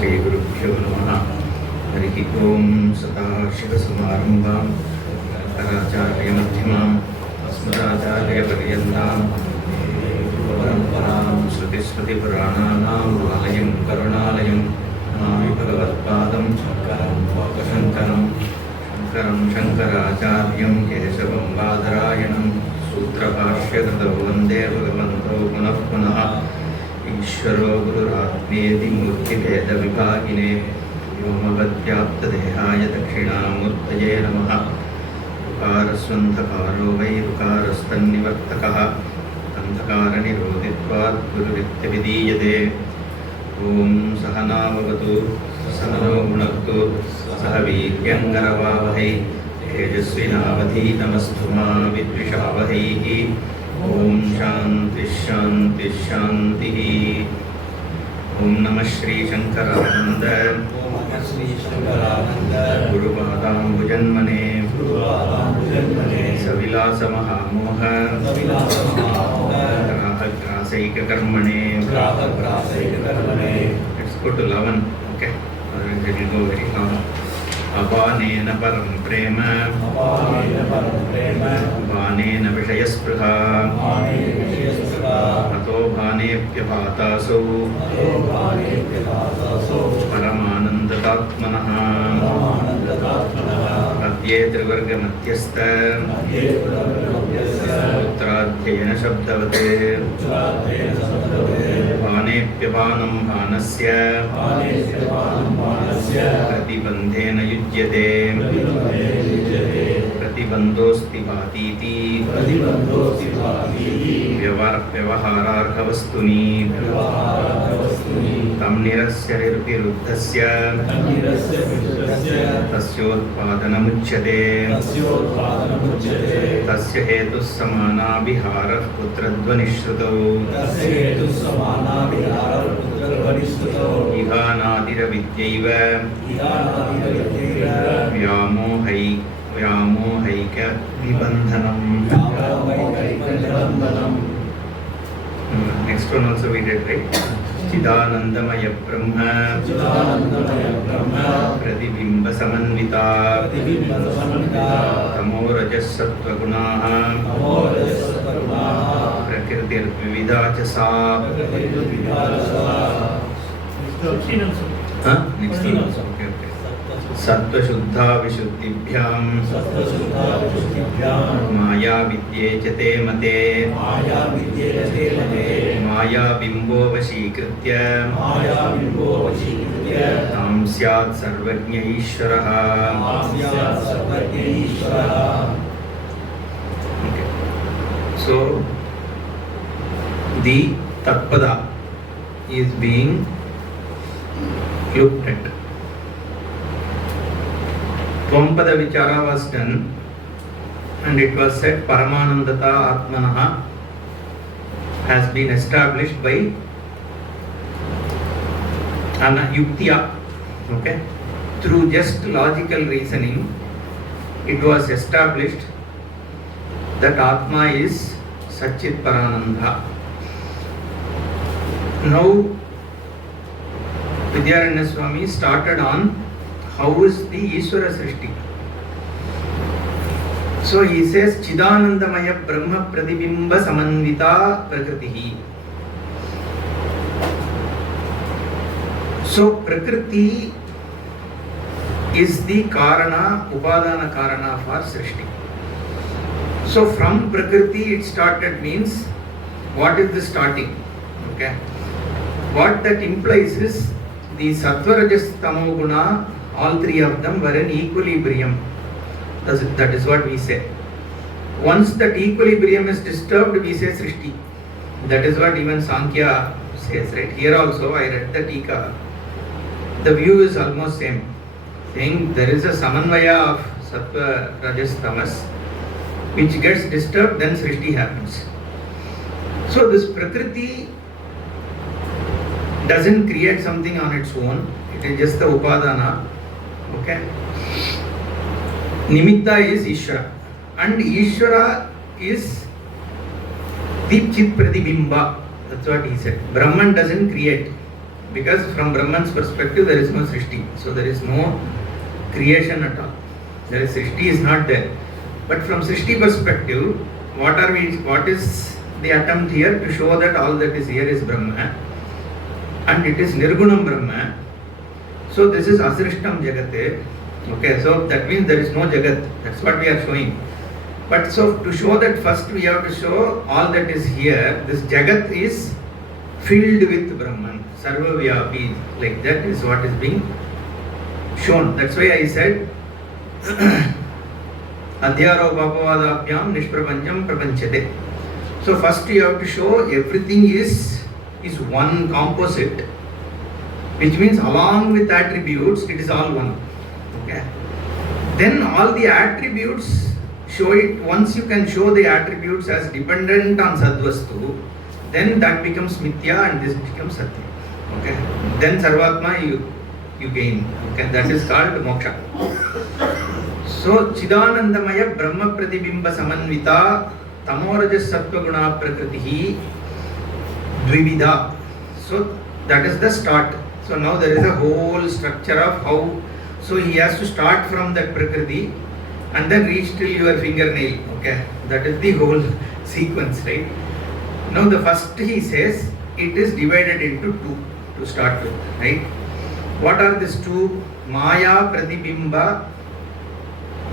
श्री गुरुभ्यो नमः। हरिः ओम। सदाशिवसमारम्भां शङ्कराचार्यमध्यमाम् अस्मदाचार्यपर्यन्तां परम्परां श्रुतिस्मृतिपुराणानाम् आलयं करुणालयं नमामि भगवत्पादं शङ्करं शङ्कराचार्यं केशवं बादरायणं सूत्रभाष्यकृतौ वन्दे भगवन्तौ पुनः पुनः। ईश्वरो गुरुरात्मेति मूर्तिभेदविभागिने व्योमवद्व्याप्तदेहाय दक्षिणामूर्तये नमः। ऋकारस्वन्धकारो वै ऋकारस्तन्निवर्तकः अन्धकारनिरोधित्वात् गुरुरित्यभिधीयते। ॐ सहनाववतु सहनौ भुनक्तु सह वीर्यङ्करवावहै तेजस्विनावधीतमस्तु मा विद्विषावहैः। ॐ शान्ति शान्ति शान्तिः। ॐ नमः Shri शङ्करानन्द गुरुपादाम्बुजन्मने सविलासमहामोह ग्राहग्रासैककर्मणे। Let's go to 11. Okay, it will go very long. अपानेन परं प्रेम बानेन विषयस्पृहा अतो भानेऽप्यपातासौ परमानन्दतात्मनः। मध्ये त्रिवर्गमध्यस्थ उत्तराध्ययनशब्दवत् बानेऽप्यपानं बाणस्य प्रतिबन्धेन युज्यते। प्रतिबन्धोऽस्ति भातीति व्यवहारार्हवस्तुनि तं निरस्य निर्विरुद्धस्य तस्योत्पादनमुच्यते। तस्य हेतुः समानाभिहारः पुत्रध्वनिश्रुतौ इहानादिरविद्यैव व्यामोहैकविबन्धनम्। Next one also we did, right? चिदानन्दमय ब्रह्म प्रतिबिम्ब समन्विता तमो रजः सत्त्वगुणाः प्रकृतिर्विविधा च सा। सत्त्वशुद्धा विशुद्धिभ्यां माया विद्ये च ते मते। मायाबिम्बो वशीकृत्य तां स्यात् सर्वज्ञ ईश्वरः। So the Tattvapada is being looked at. Tvampada Vichara was done and it was said Paramanandata Atmanaha has been established by Yuktiya. Okay? Through just logical reasoning, it was established that Atma is Satchit Parananda. Now, Vidyaranya Swami started on how is the Ishvara Srishti. So he says Chidanandamaya Brahma Pratibimba Samanvita Prakritihi. So Prakriti is the Karana, Upadana Karana for Srishti. So from Prakriti it started means what is the starting? Okay. What that implies is the Sattva Rajas Tamo Guna, all three of them were in equilibrium. That is what we say. Once that equilibrium is disturbed, we say Srishti. That is what even Sankhya says, right? Here also I read the Tika. The view is almost same. Saying there is a Samanvaya of Sattva, Rajas, Tamas, which gets disturbed, then Srishti happens. So this Prakriti doesn't create something on its own. It is just the Upadana. Okay? Nimitta is Ishvara. And Ishvara is the Chit Pratibimba. That's what he said. Brahman doesn't create. Because from Brahman's perspective there is no Srishti. So there is no creation at all. There is Srishti is not there. But from Srishti perspective, what is the attempt here to show that all that is here is Brahma and it is Nirgunam Brahma. So this is Asrishtam Jagate. Okay, so that means there is no Jagat. That's what we are showing. But so to show that, first we have to show all that is here. This Jagat is filled with Brahman. Sarva Vyapi, like that is what is being shown. That's why I said Adhyaro Bhapavadabhyam Nishprapancham Prapanchate. So first you have to show everything is one composite, which means along with attributes it is all one. Okay. Then all the attributes show it. Once you can show the attributes as dependent on Sadvastu, then that becomes Mithya and this becomes Satya. Okay. Then Sarvatma you gain. Okay. That is called Moksha. So Chidanandamaya Brahma Pratibimba Samanvita Tamorajas Sattva Guna Prakritihi Dvividha. So that is the start. So now there is a whole structure of how. So he has to start from that Prakriti and then reach till your fingernail. Okay, that is the whole sequence, right? Now the first he says it is divided into two to start with, right? What are these two? Maya Pratibimba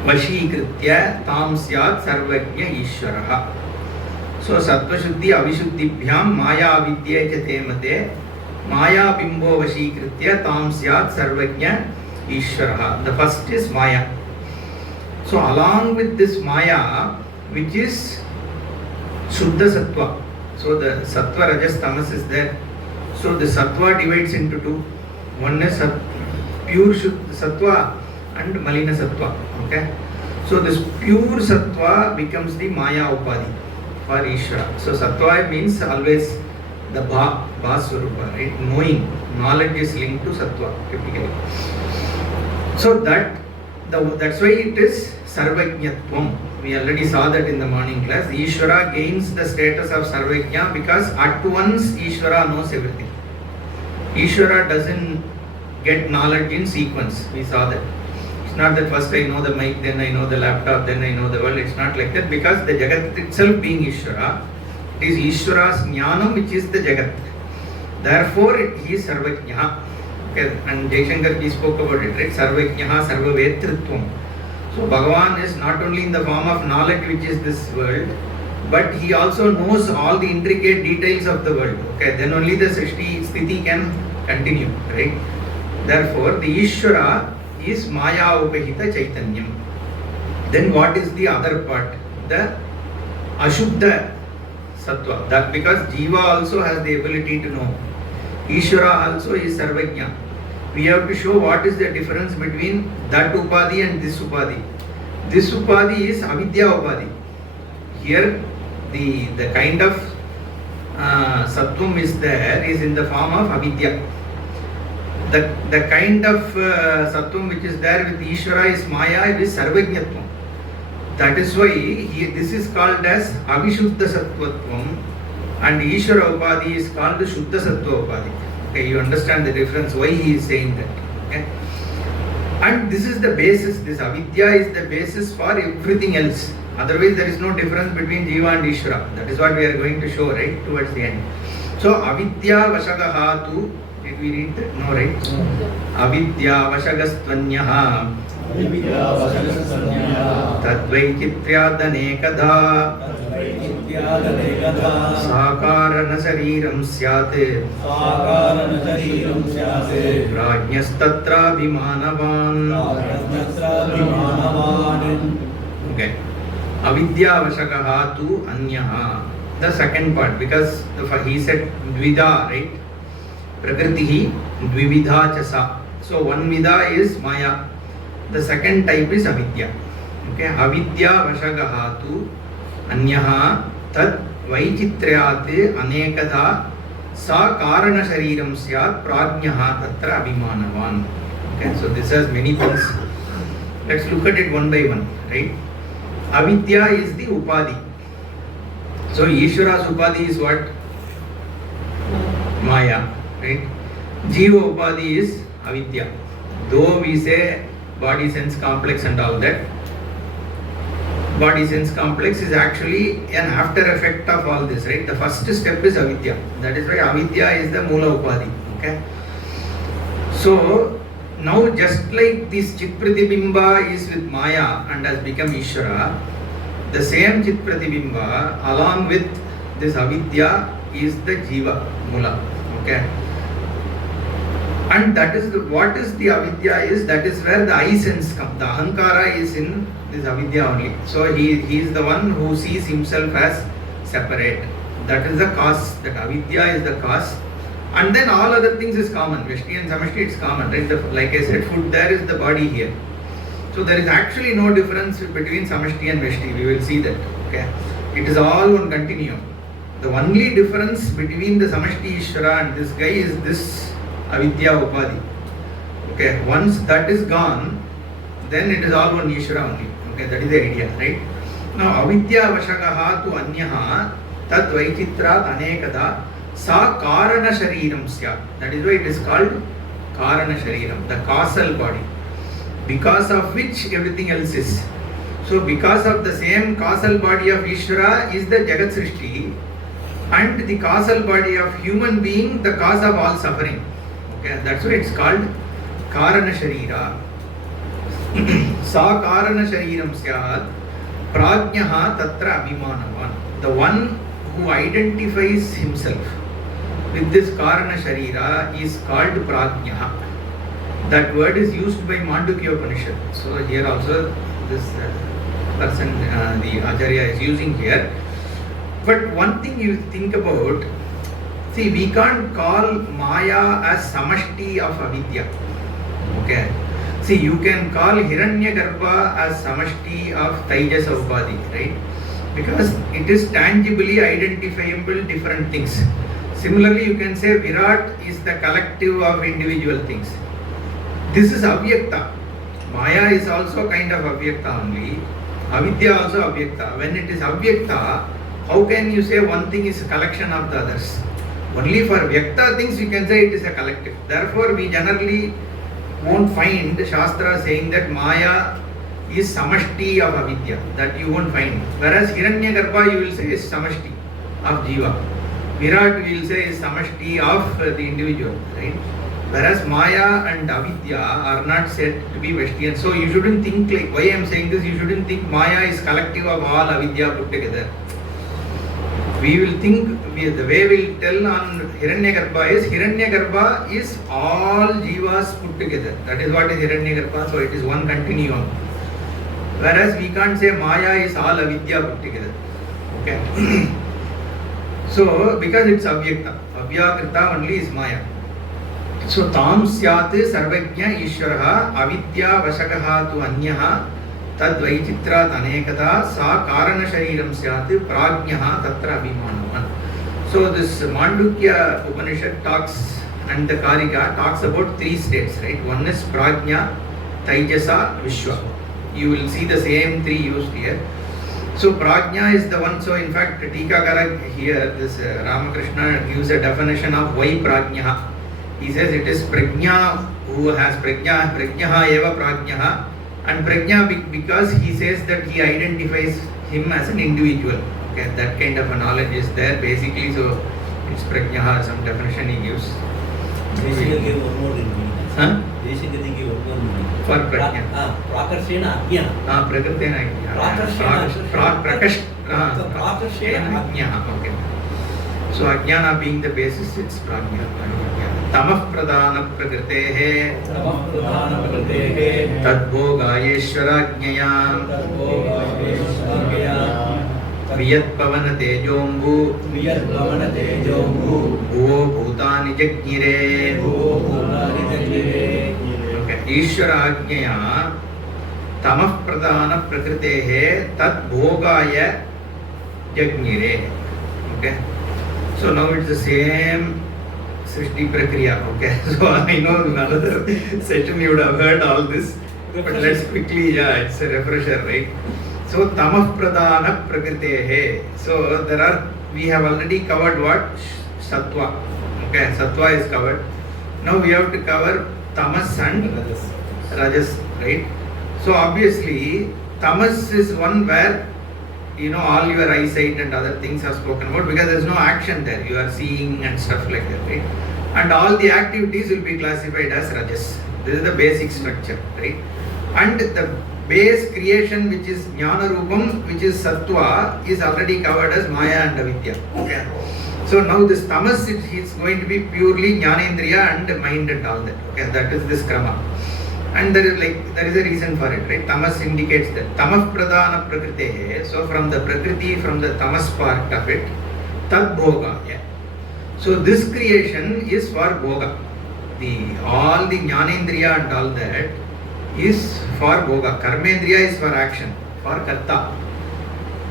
Vashikritya Tam Syat Sarvajna Ishvaraha. So Sattva Shuddhi Avishuddhibhyam Maya Vidya Chate Mate Maya Bimbo Vashikritya Tam Syat Sarvajna Ishvaraha. The first is Maya. So along with this Maya, which is Shuddha Sattva. So the Sattva, Rajas, Tamas is there. So the Sattva divides into two. One is pure Shuddha Sattva and Malina Sattva. Okay. So this pure Sattva becomes the Maya Upadhi for Ishvara. So Sattva means always the Swarupa, right? Knowing, knowledge is linked to Sattva typically. So that's why it is Sarvajñatvam. We already saw that in the morning class. Ishvara gains the status of Sarvajña because at once Ishvara knows everything. Ishvara doesn't get knowledge in sequence. We saw that. It's not that first I know the mic, then I know the laptop, then I know the world. It's not like that because the Jagat itself being Ishvara, it is Ishvara's Jnanam which is the Jagat. Therefore, he is Sarvajña. Okay, and Jaishankar ji spoke about it, right? Sarvajñaha Sarvavetritvam. So Bhagavan is not only in the form of knowledge which is this world, but he also knows all the intricate details of the world. Okay, then only the Srishti Sthiti can continue, right? Therefore, the Ishvara is Maya Upahita Chaitanyam. Then what is the other part? The Ashuddha Sattva. That because Jiva also has the ability to know. Ishvara also is Sarvajña. We have to show what is the difference between that Upadhi and this Upadhi. This Upadhi is Avidya Upadhi. Here the kind of Sattvam is there is in the form of Avidya. The kind of Sattvam which is there with Ishvara is Maya, it is Sarvajñatvam. That is why this is called as Avishuddha Sattvatvam and Ishvara Upadhi is called Shuddha Sattva Upadhi. Okay, you understand the difference, why he is saying that. Okay? And this is the basis, this Avidya is the basis for everything else. Otherwise, there is no difference between Jiva and Ishvara. That is what we are going to show, right, towards the end. So, Avidya Vashagaha tu, did we read that? No, right? Avidya Vashagastvanyah Tatvaviveka-prakarana Sakarana Shariram Syate Prajñastatra Bhimanavan. Okay. Avidya Vashagaha tu Anyaha. The second part, because he said Dvida, right? Prakritihi Dvividha Chasa. So one Vida is Maya. The second type is Avidya. Okay. Avidya Vashagaha tu Anyaha Tat Vaichitrayate Anekada Sa Karana Shariram Syat Prajñaha Tatra Abhimanavan. Okay, so this has many things. Let's look at it one by one, right? Avidya is the Upadhi. So Ishvara's Upadhi is what? Maya, right? Jiva Upadhi is avidya. Though we say body sense complex and all that, body sense complex is actually an after effect of all this, right? The first step is avidya. That is why avidya is the Mula Upadhi. Okay. So now just like this Chit Pratibimba is with Maya and has become Ishvara, the same Chit Pratibimba along with this avidya is the Jiva Mula. Okay. And that is what is the avidya is, that is where the I sense comes. The ahankara is in this avidya only. So he is the one who sees himself as separate. That is the cause. That avidya is the cause. And then all other things is common. Veshti and Samashti it's common. Right? Like I said, food there is the body here. So there is actually no difference between Samashti and Veshti. We will see that. Okay. It is all one continuum. The only difference between the Samashti Ishvara and this guy is this avidya upadhi. Okay, once that is gone, then it is all one Ishvara only. Okay, that is the idea, right? Now, avidya vashagaha tu anyaha tad vaikitrat anekada sa karana shariram sya. That is why it is called karana shariram, the causal body, because of which everything else is. So, because of the same causal body of Ishvara is the Jagat Srishti, and the causal body of human being the cause of all suffering. Okay, that's why it's called Karana Sharira. Sa Karana Shariram Syat Prajnaha Tatra Abhimanavan. The one who identifies himself with this Karana Sharira is called Prajnaha. That word is used by Mandukya Upanishad. So here also this person, the Acharya is using here. But one thing you think about, see, we can't call Maya as Samashti of Avidya. Okay. See, you can call Hiranyagarbha as Samashti of Taijasa Upadhi, right? Because it is tangibly identifiable different things. Similarly, you can say Virat is the collective of individual things. This is Avyakta. Maya is also kind of Avyakta only. Avidya also Avyakta. When it is Avyakta, how can you say one thing is a collection of the others? Only for Vyakta things you can say it is a collective. Therefore, we generally won't find Shastra saying that Maya is Samashti of Avidya. That you won't find. Whereas Hiranyagarbha you will say is Samashti of Jiva. Virat we will say is Samashti of the individual. Right? Whereas Maya and Avidya are not said to be Veshtian. So you shouldn't think like, why I am saying this, you shouldn't think Maya is collective of all Avidya put together. We will think, the way we will tell on Hiranyagarbha is all Jivas put together. That is what is Hiranyagarbha, so it is one continuum. Whereas we can't say Maya is all Avidya put together. Okay. So, because it's Avyakta. Avyakrita only is Maya. So, Tam Syat Sarvajna Ishvaraha Avidya Vashakaha tu Anyaha Tad Vaichitrat Anekada Sa Karana Shariram Syat Prajnaha Tatra Abhimanavan. So this Mandukya Upanishad talks and the Karika talks about three states, right? One is Prajna, Taijasa, Vishwa. You will see the same three used here. So Prajna is the one, so in fact Tikakara here, this Ramakrishna gives a definition of why Prajna. He says it is Prajna who has Prajna, Prajnaha eva Prajnaha. And Prajna, because he says that he identifies him as an individual. Okay, that kind of a knowledge is there basically. So it's Prajnaha, some definition he gives. Basically, give one more meaning. Huh? Basically, give one more meaning. For Prajna. Prakarshena Ajna. Prakartena Ajna. Prakarshena Ajna. Okay. So Ajnana being the basis, it's Prajna. Tamah pradana prakirtehe tadbhogayeshwarajñaya viyatpavana tejombu bhuvo bhutani jajñire. Okay. Ishwarajñaya tamah pradana prakritehe tadbhogaya jajñire. Okay. So now it's the same Srishti Prakriya. Okay. So I know another session you would have heard all this. But let's quickly, it's a refresher, right? So Tamah Pradana Prakritehe. So we have already covered what? Sattva. Okay, Sattva is covered. Now we have to cover tamas and rajas, right? So obviously tamas is one where all your eyesight and other things are spoken about, because there is no action there. You are seeing and stuff like that, right? And all the activities will be classified as rajas. This is the basic structure, right? And the base creation, which is jnana rupam, which is sattva, is already covered as maya and avidya. Okay. So now this tamas is going to be purely jnanendriya and mind and all that. Okay, that is this krama. And there is a reason for it, right? Tamas indicates that tamah pradana prakritehe. So from the prakriti, from the tamas part of it, tad bhoga. Yeah. So this creation is for bhoga. All the jnanendriya and all that is for bhoga. Karmendriya is for action, for karta.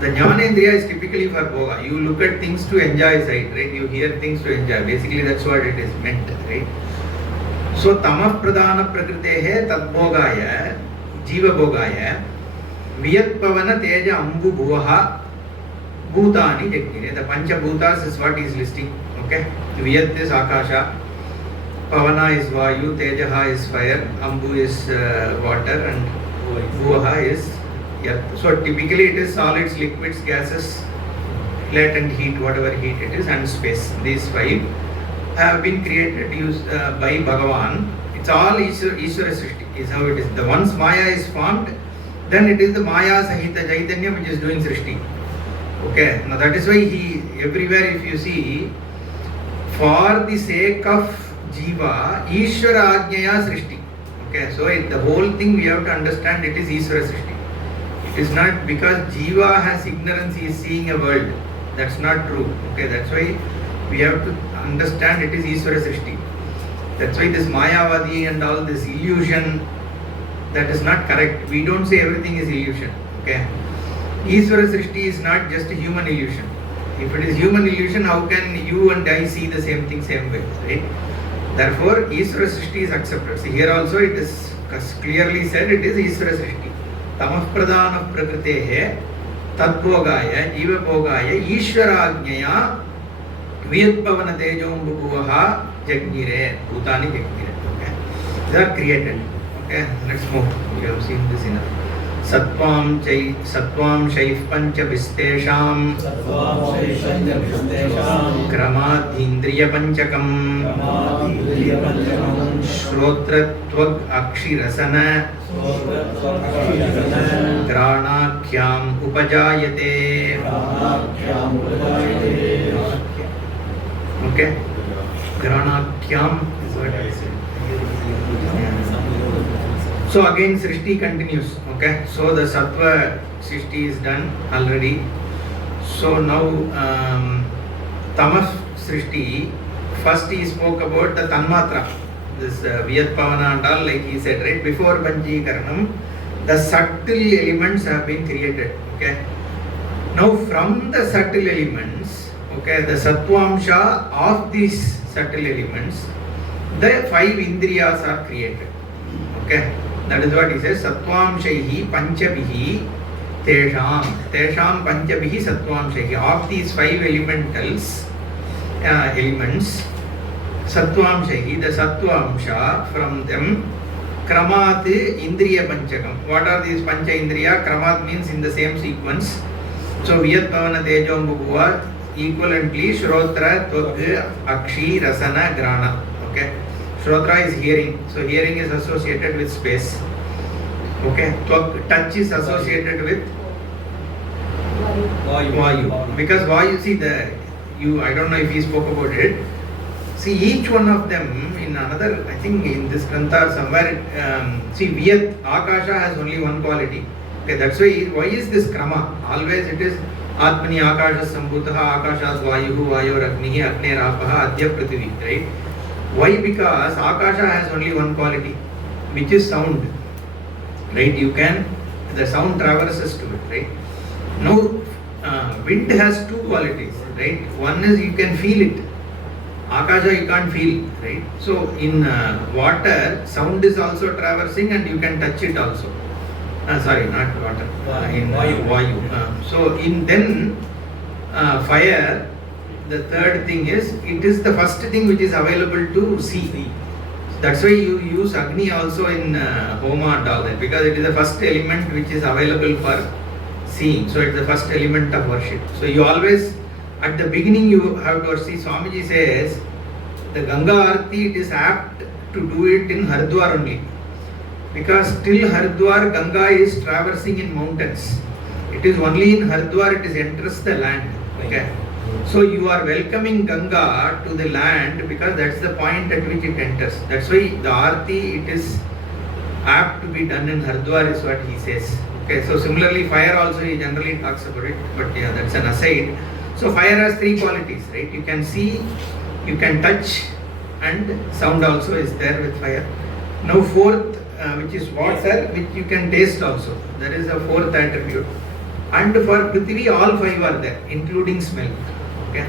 The jnanendriya is typically for bhoga. You look at things to enjoy sight, right? You hear things to enjoy. Basically that's what it is meant, right? So tamah pradana prakritehe tadbhogaya jiva bhogaya viyat pavana teja ambu bhuvaha bhutani jagnire. The pancha bhutas is what he is listing. Okay, viyat is akasha, pavana is vayu, tejaha is fire, ambu is water, and bhuvaha is earth. So typically it is solids, liquids, gases, latent heat, whatever heat it is, and space. These five have been created by Bhagavan. It's all Ishvara Srishti is how it is. The once Maya is formed, then it is the Maya Sahita Chaitanya which is doing Srishti. Okay, now that is why everywhere if you see, for the sake of Jiva, Ishvara Ajnaya Srishti. Okay, so the whole thing we have to understand, it is Ishvara Srishti. It is not because Jiva has ignorance, he is seeing a world. That's not true. Okay, that's why we have to understand it is Ishvara Srishti. That's why this Mayavadi and all this illusion, that is not correct. We don't say everything is illusion. Okay, Ishvara Srishti is not just a human illusion. If it is human illusion, how can you and I see the same thing same way, right? Therefore, Ishvara Srishti is accepted. See, here also it is clearly said it is Ishvara Srishti. Tamah pradana prakritehe tadbhogaya jiva bhogaya Ishvara ajnaya viyat pavana tejom bhuvaha jagnire bhutani jagnire. Okay, they are created. Okay, let's move. We have seen this enough. Sattvam shaif pancha vistesham kramat indriya panchakam shrotra tvag akshi rasana granakyam upajayate. Okay, granakyam is what I said. So again Srishti continues. Okay, so the Sattva Srishti is done already. So now Tamas Srishti, first he spoke about the Tanmatra, this Viyat Pavana and all, like he said, right? Before Panchikaranam, the subtle elements have been created. Okay, now from the subtle elements, okay, the Sattvamsha of these subtle elements, the five Indriyas are created. Okay, that is what he says. Sattvamshaihi panchabihi tesham panchabihi sattvamshaihi. Of these five elements, sattvamshaihi, the sattvamsha, from them, kramat indriya panchakam. What are these pancha indriya? Kramat means in the same sequence. So viyat pavana tejom bhuva, equivalently shrotra tvag akshi rasana grana. Okay, shrotra is hearing, so hearing is associated with space. Okay, touch is associated with Vayu. Because Vayu, see I don't know if he spoke about it. See, each one of them in another, I think in this Grantha somewhere, see, Viyat, Akasha has only one quality. Okay, that's why is this Krama? Always it is Atmani Akasha Sambhutaha, Akashas Vayuhu, Vayor Agnihi, Agner Apaha, Adya Prithvi, right? Why? Because Akasha has only one quality, which is sound. Right? The sound traverses to it, right? Now, wind has two qualities, right? One is you can feel it. Akasha you can't feel, right? So in water, sound is also traversing and you can touch it also. Sorry, not water. In Vayu. So in fire, the third thing is, it is the first thing which is available to see. That's why you use Agni also in Homa and all that, because it is the first element which is available for seeing. So it's the first element of worship. So you always, at the beginning you have to see, Swamiji says, the Ganga Aarti, it is apt to do it in Haridwar only. Because till Haridwar, Ganga is traversing in mountains. It is only in Haridwar it enters the land. Okay. So you are welcoming Ganga to the land because that's the point at which it enters. That's why the Aarti, it is apt to be done in Haridwar is what he says. Okay. So similarly, fire also he generally talks about it, but yeah, that's an aside. So fire has three qualities, right? You can see, you can touch, and sound also is there with fire. Now fourth, which is water, which you can taste also. There is a fourth attribute. And for Prithvi, all five are there, including smell. Okay.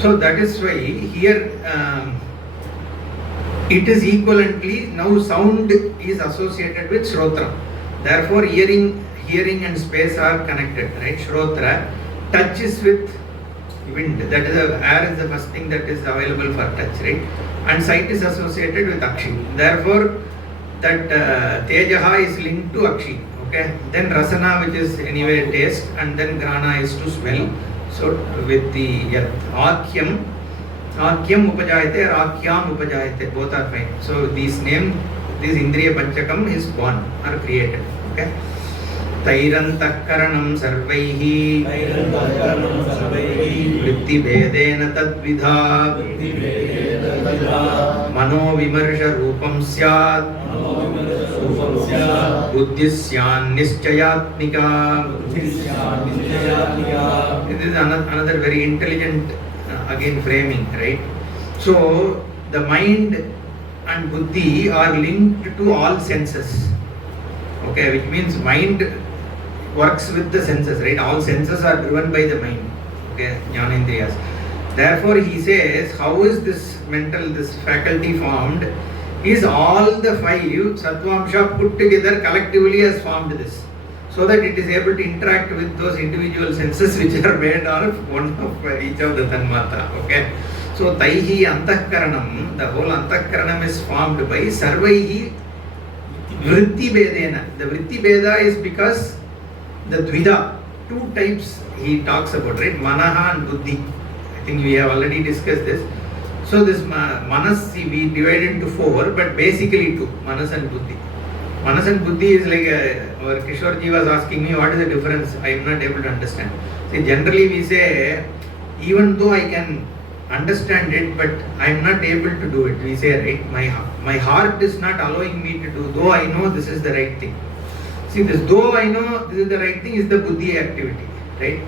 So that is why here it is equivalently, now sound is associated with Shrotra. Therefore hearing and space are connected, right? Shrotra. Touch is with wind. That is air is the first thing that is available for touch, right? And sight is associated with Akshi. Therefore that Tejaha is linked to Akshi. Okay. Then Rasana, which is anyway taste, and then Grana is to smell. So with the Akyam Upajayate or Akyam Upajayate, both are fine. So these name, this Indriya Panchakam is born or created. Okay. Tairantakaranam sarvaihi vritti bedena tadvidha mano vimarsha rupam syat buddhisyan nischayatmika. This is another very intelligent again framing, right? So the mind and buddhi are linked to all senses. Okay, which means mind works with the senses, right? All senses are driven by the mind. Okay, Jnanendriyas. Therefore he says, how is this mental, this faculty formed? Is all the five Sattvamsha put together collectively has formed this, so that it is able to interact with those individual senses which are made of one of each of the Tanmatra. Okay. So Taihi Antakaranam, the whole Antakaranam is formed by Sarvaihi Vritti Bedena. The Vritti Beda is because the Dvida, two types he talks about, right? Manaha and Buddhi. I think we have already discussed this. So this Manas, we divide into four, but basically two, Manas and Buddhi. Manas and Buddhi is like, our Kishorji was asking me, what is the difference? I am not able to understand. See, generally we say, even though I can understand it, but I am not able to do it. We say, right, my heart is not allowing me to do, though I know this is the right thing. See, this though I know this is the right thing is the Buddhi activity, right?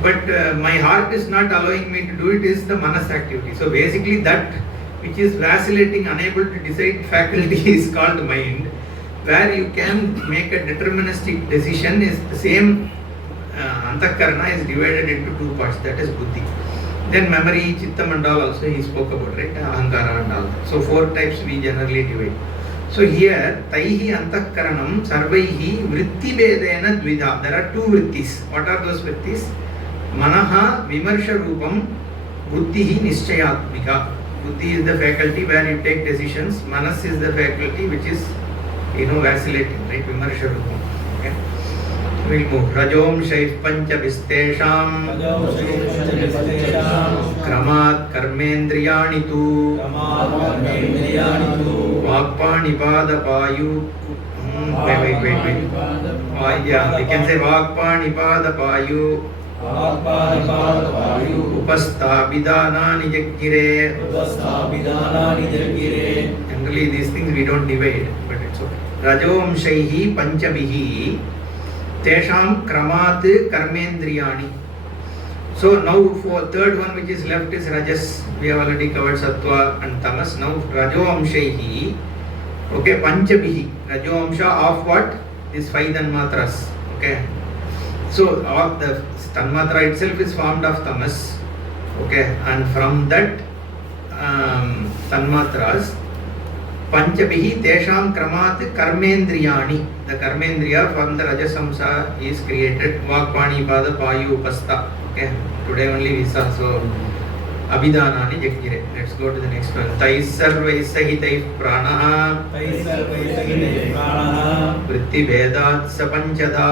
But my heart is not allowing me to do it is the Manas activity. So basically that which is vacillating, unable to decide faculty is called mind, where you can make a deterministic decision is the same. Antakarana is divided into two parts, that is Buddhi. Then memory, Chittam and all also he spoke about, right? Ahankara and all. So four types we generally divide. So here, Taihi Antakaranam Sarvaihi Vritti Bedena Dvida. There are two vrittis. What are those vrittis? Manaha Vimarsha Rupam Buddhihi Nischayatmika. Buddhi is the faculty where you take decisions. Manas is the faculty which is, vacillating, right? Vimarsha Rupam. Okay. We'll move. Rajom Shaif Pancha Vistesham Kramat Karmendriyani Tu Vakpani Pada Payu. Wait. Yeah, we can say Vakpani Pada Payu. Upasthabidhanani Jaggire. Generally these things we don't divide, but it's okay. Rajom Shaihi Panchabihi Tesham Kramat Karmendriyani. So now for third one which is left is Rajas. We have already covered Sattva and Tamas. Now Rajo Amshaihi. Okay, Panchabihi. Rajo Amsha of what? These five Tanmatras. Okay. So the Tanmatra itself is formed of Tamas. Okay, and from that Tanmatras, Panchabihi Tesham Kramat Karmendriyani. The Karmendriya from the Rajasamsa is created. Vakpani Pada Payu Upastha. Okay, today only we saw. So Abhidanani Jagire. Let's go to the next one. Tai sarvai sahitai pranaha. Tai sarvai sahitai pranaha. Vritti vedat sapanchada.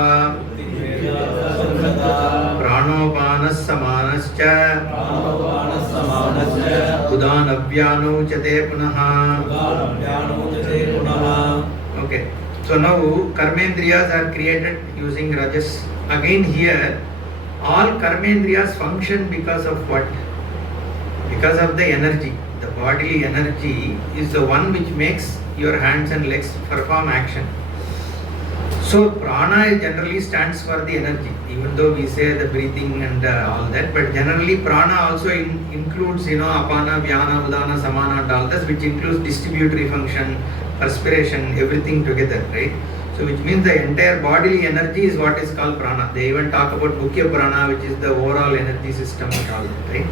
Pranopanas samanascha. Pranopanas samanascha. Udanavyanu chate punaha. Udanavyanu chate punaha. Okay. So now karmendriyas are created using rajas. Again here, all karmendriyas function because of what? Because of the energy. The bodily energy is the one which makes your hands and legs perform action. So prana generally stands for the energy, even though we say the breathing and all that, but generally prana also includes, apana, vyana, udana, samana and all this, which includes distributory function, perspiration, everything together, right? So which means the entire bodily energy is what is called prana. They even talk about mukhya prana, which is the overall energy system and all that, right?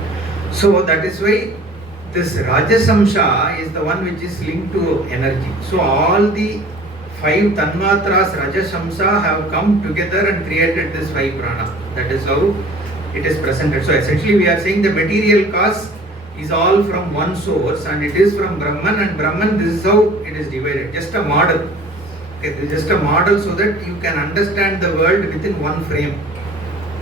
So that is why this rajasamsha is the one which is linked to energy. So all the 5 tanmatras rajasamsha have come together and created this 5 prana. That is how it is presented. So essentially we are saying the material cause is all from one source and it is from Brahman, and Brahman, this is how it is divided. Just a model. Okay, this is just a model so that you can understand the world within one frame.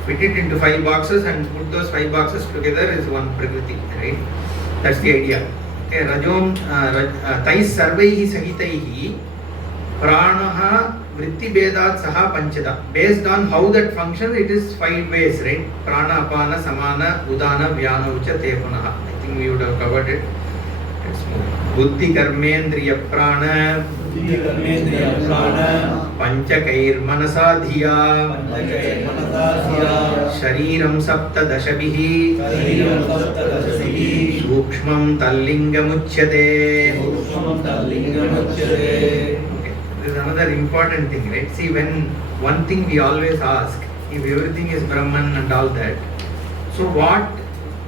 Fit it into 5 boxes and put those 5 boxes together is one Prakriti, right? That's the idea. Okay, Rajom, Tais Sarvaihi Sahitaihi Pranaha Vritti Vedat Saha Panchada. Based on how that functions, it is 5 ways, right? Prana, Apana, Samana, Udana, Vyana, Ucha, Tepunaha. I think we would have covered it. Let's move. Buddhi Karmendriya Prana. Panchakair Manasadhiya. Shariram Saptadashabihi. Sukshmam Tallingamuchyate. Okay, this is another important thing, right? See, when one thing we always ask, if everything is Brahman and all that, so what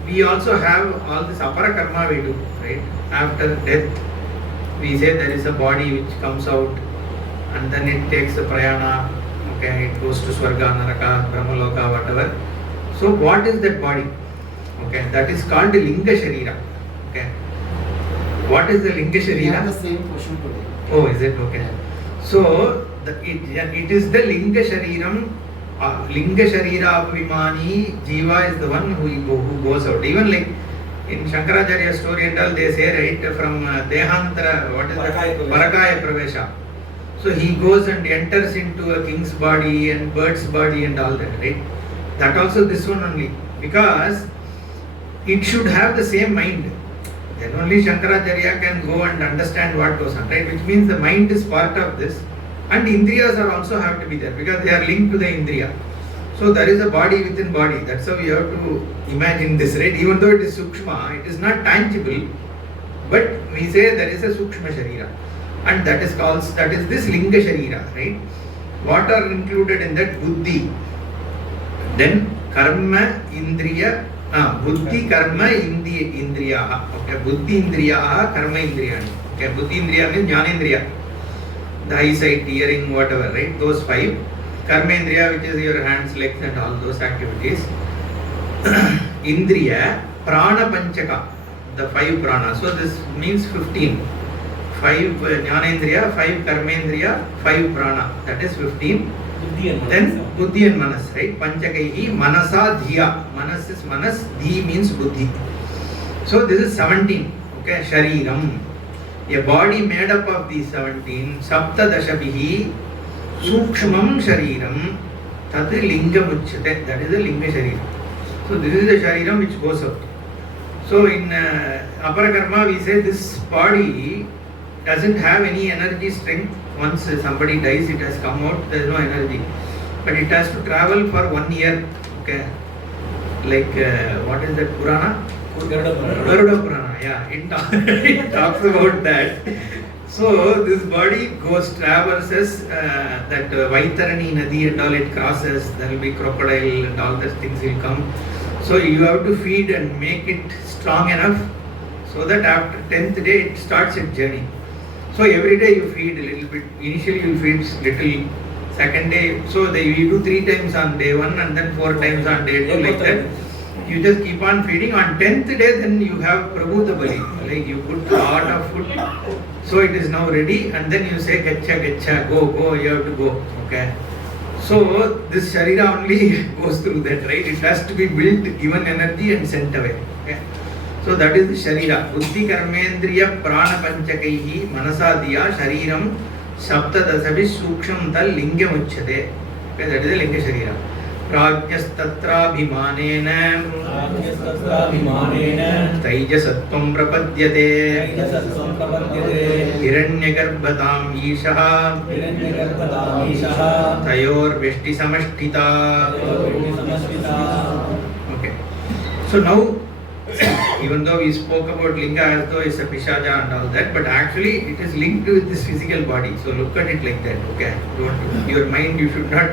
we also have all this apara karma we do, right? After death, we say there is a body which comes out and then it takes the prayana, okay, it goes to Swarga, Naraka, Brahmaloka, whatever. So what is that body? Okay, that is called the Linga Sharira. Okay. What is the Linga Sharira? We have the same question today. Oh, is it? Okay. So it is the Linga Shariram, Linga Sharira Abhimani, Jiva is the one who goes out. Even like in Shankaracharya story and all, they say, right, from Dehantara, what is that? Parakaya Pravesha. So he goes and enters into a king's body and bird's body and all that, right? That also this one only. Because it should have the same mind. Then only Shankaracharya can go and understand what goes on, right? Which means the mind is part of this. And Indriyas are also have to be there because they are linked to the Indriya. So there is a body within body. That's how we have to imagine this, right? Even though it is Sukshma, it is not tangible. But we say there is a Sukshma Sharira. And that is called, that is this Linga Sharira, right? What are included in that? Buddhi. Then Karma, Indriya, Buddhi, Karma, Indriya. Okay, Buddhi Indriya, Karma Indriya. Okay, Buddhi Indriya means Jnanendriya. The eyesight, hearing, whatever, right? Those 5. Karmendriya, which is your hands, legs and all those activities. Indriya, Prana Panchaka, the 5 prana. So this means 15. 5 Jnanendriya, 5 Karmendriya, 5 prana. That is 15. Then Buddhi and Manas, right? Panchakaihi, Manasa Dhiya. Manas is Manas, Dhi means Buddhi. So this is 17. Okay, Shariram. A body made up of these 17. Saptadashabihi. Sukshmam Shariram Tat Lingam Uchyate. That is the Linga Shariram. So this is the Shariram which goes out. So in Apara Karma we say this body doesn't have any energy strength. Once somebody dies, it has come out, there is no energy. But it has to travel for 1 year. Okay. Like what is that Purana? Garuda Purana. Yeah, it talks about that. So this body traverses that Vaitarani Nadi and all, it crosses, there will be crocodile and all those things will come. So you have to feed and make it strong enough so that after 10th day it starts its journey. So every day you feed a little bit. Initially you feed little, second day, so you do 3 times on day 1 and then 4 times on day 2 like that. You just keep on feeding. On 10th day, then you have Prabhuta Bali. Like you put a lot of food. So it is now ready, and then you say, Gacha, Gacha, go, you have to go. Okay. So this Sharira only goes through that, right? It has to be built, given energy and sent away. Okay. So that is the Sharira. Buddhi Karmendriya Prana Panchakaihi Manasadiya Shariram Saptadasavi Suksham Tal Lingam Uchyate. Okay, that is the Linga Sharira. प्राज्ञस्तत्राभिमानेन तैजसत्वं प्रपद्यते हिरण्यगर्भताम् ईशः तयोर्व्यष्टिसमष्टिता. Okay. So now, even though we spoke about Linga as though it's a Pishaja and all that, but actually it is linked with this physical body. So look at it like that. Okay. Your mind, you should not.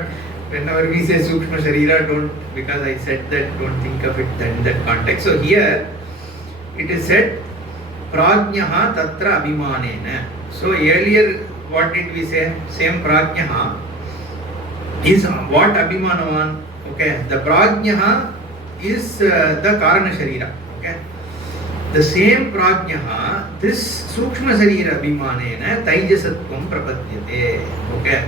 Whenever we say Sukshma Sharira, don't, because I said that, don't think of it in that context. So here, it is said, Prajnaha Tatra Abhimanena. So earlier, what did we say? Same Prajnaha is what Abhimanavan? Okay, the Prajnaha is the Karana Sharira. Okay, the same Prajnaha, this Sukshma Sharira Abhimanena, Taijasatvam Prapadyate. Okay.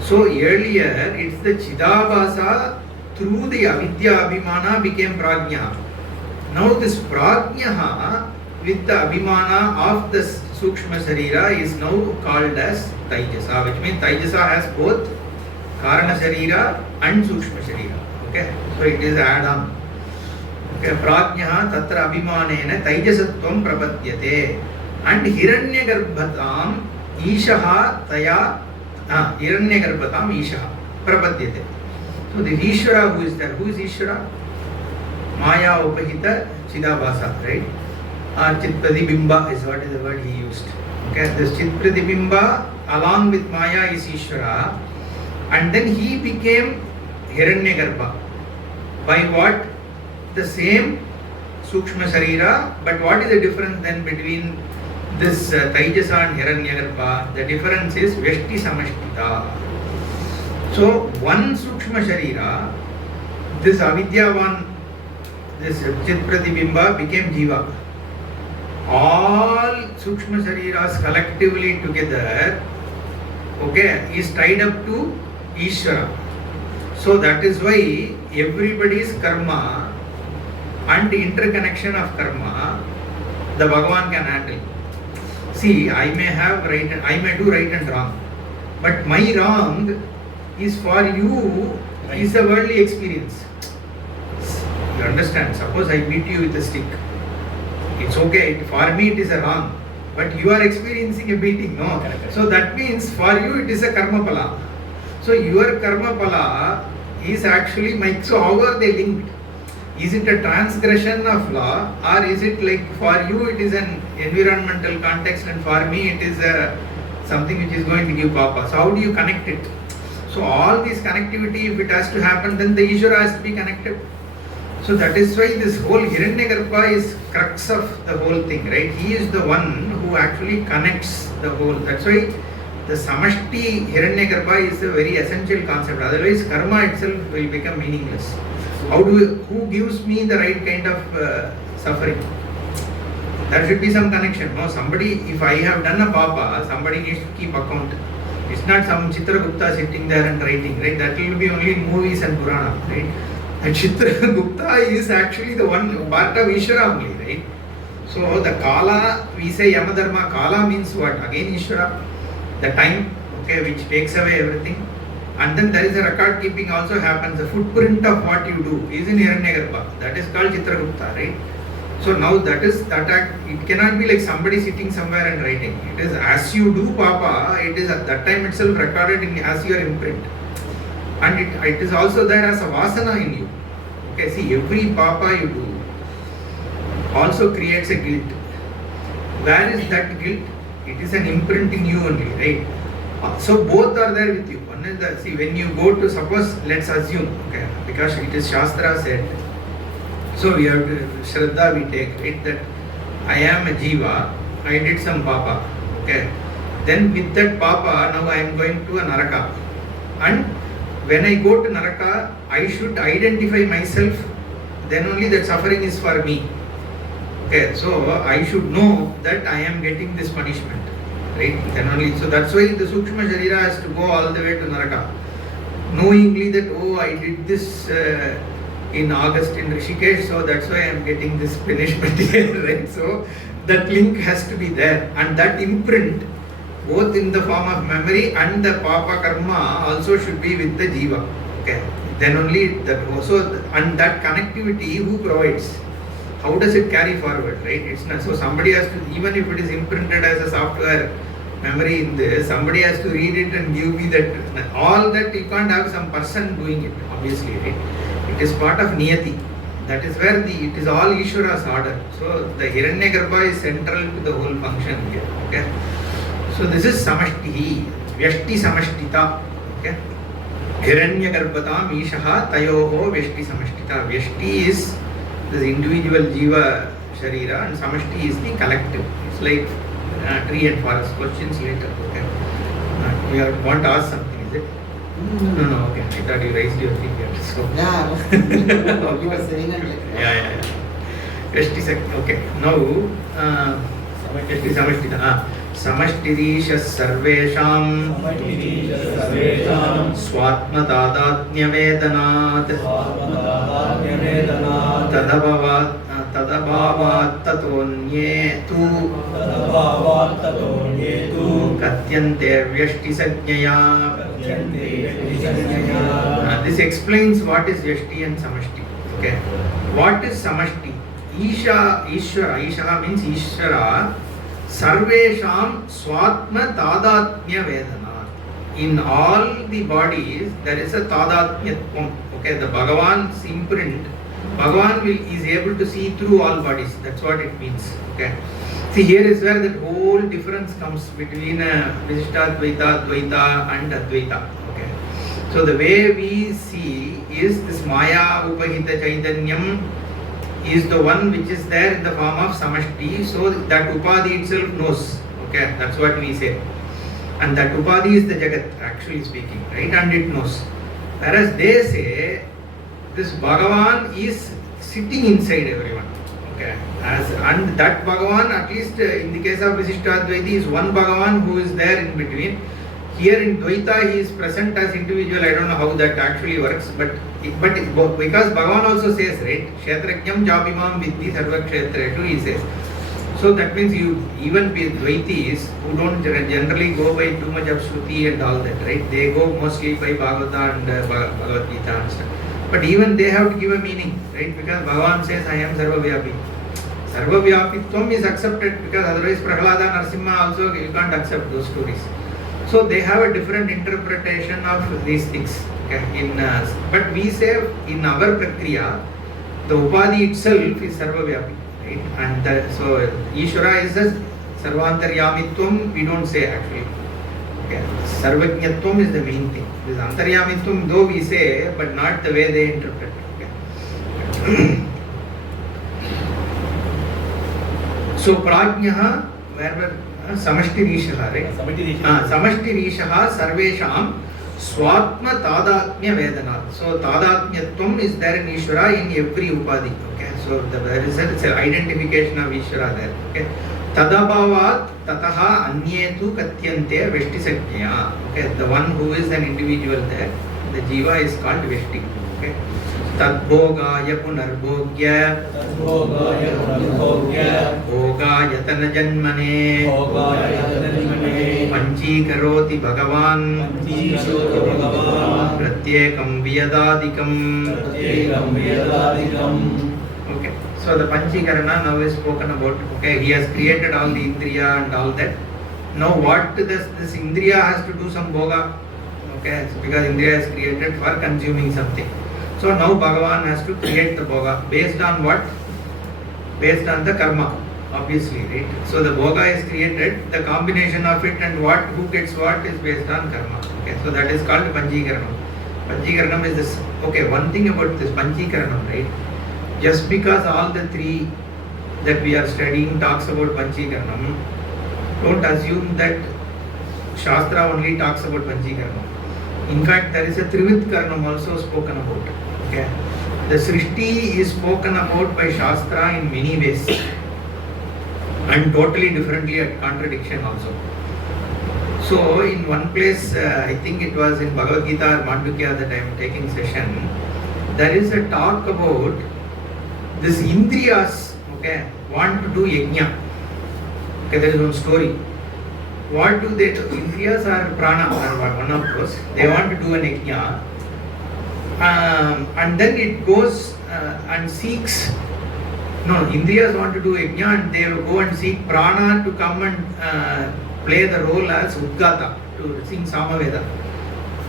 So earlier, it's the Chidabhasa through the Avidya Abhimana became Prajna. Now this Prajna with the Abhimana of the Sukshma Sharira is now called as Taijasa, which means Taijasa has both Karana Sharira and Sukshma Sharira. Okay, so it is add-on. Okay, Prajna Tatra Abhimanena Taijasatvam Prapadyate and Hiranyagarbhatam Ishaha Taya Hiranyagarbhatam Ishaha Prapadyate. So the Ishvara who is there? Who is Ishvara? Maya Upahita Chidabhasa, right? Or Chitpradibimba is what is the word he used. Okay, this Chitpradibimba along with Maya is Ishvara, and then he became Hiranyagarbha. By what? The same Sukshma Sharira, but what is the difference then between this Taijasa and Hiranyagarbha? The difference is Vyashti Samashtita. So one Sukshma Sharira, this Avidyavan, this Chitpratibimba became Jiva. All Sukshma Shariras collectively together, okay, is tied up to Ishvara. So that is why everybody's karma and the interconnection of karma, the Bhagavan can handle. See, I may do right and wrong, but my wrong is for you is a worldly experience. You understand? Suppose I beat you with a stick. It's okay. For me it is a wrong, but you are experiencing a beating. No. So that means for you it is a karma pala. So your karma pala is actually my. So how are they linked? Is it a transgression of law, or is it like for you it is an environmental context and for me it is something which is going to give papa? So how do you connect it? So all this connectivity, if it has to happen, then the Ishvara has to be connected. So that is why this whole Hiranyagarbha is crux of the whole thing, right? He is the one who actually connects the whole. That's why the Samashti Hiranyagarbha is a very essential concept. Otherwise, karma itself will become meaningless. Who gives me the right kind of suffering? There should be some connection. No, somebody, if I have done a papa, somebody needs to keep account. It's not some Chitragupta sitting there and writing, right? That will be only in movies and Purana, right? And Chitragupta is actually the one part of Ishvara only, right? So the Kala, we say Yamadharma, Kala means what? Again Ishvara, the time, okay, which takes away everything. And then there is a record keeping also happens. The footprint of what you do is in Hiranyagarbha. That is called Chitragupta, right? So now that act, it cannot be like somebody sitting somewhere and writing. It is as you do papa, it is at that time itself recorded as your imprint. And it is also there as a vasana in you. Okay, see, every papa you do also creates a guilt. Where is that guilt? It is an imprint in you only, right? So both are there with you. One is the, see, when you go to, suppose, let's assume, okay, because it is Shastra said, so we have to, Shraddha we take, right, that I am a Jiva, I did some papa, okay. Then with that papa, now I am going to a Naraka. And when I go to Naraka, I should identify myself then only that suffering is for me. Okay, so I should know that I am getting this punishment, right? Then only, so that's why the Sukshma Sharira has to go all the way to Naraka, knowingly that, oh, I did this in August in Rishikesh, so that's why I am getting this punishment here, right? So that link has to be there, and that imprint, both in the form of memory and the papa karma, also should be with the jiva. Okay, then only that also, and that connectivity who provides? How does it carry forward, right? It's not so somebody has to, even if it is imprinted as a software memory in this, somebody has to read it and give me that. All that you can't have some person doing it, obviously, right? It is part of niyati. That is where it is all Ishvara's order. So the Hiranyagarbha is central to the whole function here. Okay. So this is samashtihi, vyashti samashtita. Okay. Hiranyagarbhatam ishaha tayoho vyashti samashtita. Vyashti is this individual jiva sharira and samashti is the collective. It's like tree and forest. Questions later. Okay. You want to ask something, is it? No, okay. I thought you raised your finger. So. Yeah, you were saying it. Yeah. Okay. Now, Samashtita. Samashtidisha sarvesham swatmadadatnyavedanat tadabhavat tatonyetu katyante vyashti sajñaya. This explains what is vyashti and samashti. Okay. What is samashti? Ishvara means Ishvara. Sarvesham swatma tadatmya vedana. In all the bodies there is a tadatmyatvam. Okay, the Bhagavan's imprint. Bhagavan is able to see through all bodies. That's what it means. Okay. See, here is where that whole difference comes between Visishtadvaita, Dvaita and Advaita. Okay. So the way we see is this Maya Upahita Chaitanyam is the one which is there in the form of samashti, so that upadhi itself knows. Okay, that's what we say. And that upadhi is the jagat, actually speaking, right? And it knows. Whereas they say this Bhagavan is sitting inside everyone. Okay, and that Bhagavan, at least in the case of Visishtadvaiti, is one Bhagavan who is there in between. Here in Dvaita he is present as individual. I don't know how that actually works, but because Bhagavan also says, right, Kshetrajñam Japimam Vidhi Sarva Kshetreshu, he says. So that means you, even with Dvaitis who don't generally go by too much of Shruti and all that, right? They go mostly by Bhagavata and Bhagavad Gita and stuff. But even they have to give a meaning, right? Because Bhagavan says, I am Sarvavyapi. Sarvavyapitvam is accepted because otherwise Prahlada, Narsimha also you can't accept those stories. So they have a different interpretation of these things. Okay? But we say in our Prakriya, the Upadhi itself is Sarvavyapi. Right? And so Ishvara is a Sarvantaryamitvam, we don't say actually. Okay. Sarvajñatvam is the main thing. This Antaryamitvam though we say, but not the way they interpret. Okay. So Prajñaha, where Samashtirishaha, right? Samashtirishaha sarvesham swatma tadatmya vedanat. So tadatmyatvam is there in Ishvara in every upadhi. Okay, so there is an identification of Ishvara there. Okay, tadabhavat tataha anyetu katyante veshti sajñaya. Okay, the one who is an individual there, the jiva is called veshti. Okay, tadbhogaya punarbhogya bhogayatana janmane panchīkaroti bhagavan pratyekam viyadadikam. Okay, so the panchikarana now is spoken about. Okay, he has created all the indriya and all that. Now what does this indriya has to do some bhoga? Okay, so because indriya is created for consuming something. So now Bhagavan has to create the bhoga based on what? Based on the karma, obviously, right? So the bhoga is created, the combination of it and who gets what is based on karma. Okay, so that is called Panchikaranam. Panchikaranam is this. Okay, one thing about this Panchikaranam, right? Just because all the three that we are studying talks about Panchikaranam, don't assume that Shastra only talks about Panchikaranam. In fact, there is a Trivid Karanam also spoken about. Okay, The Srishti is spoken about by Shastra in many ways and totally differently at contradiction also. So in one place, I think it was in Bhagavad Gita or Mandukya that I am taking session, there is a talk about this Indriyas, okay, want to do yajna. Okay, there is one story. What do they do? Indriyas are prana, or one of those. They want to do an yajna. And then it goes and seeks. No, Indriyas want to do yajna and they go and seek prana to come and play the role as Udgata, to sing Samaveda.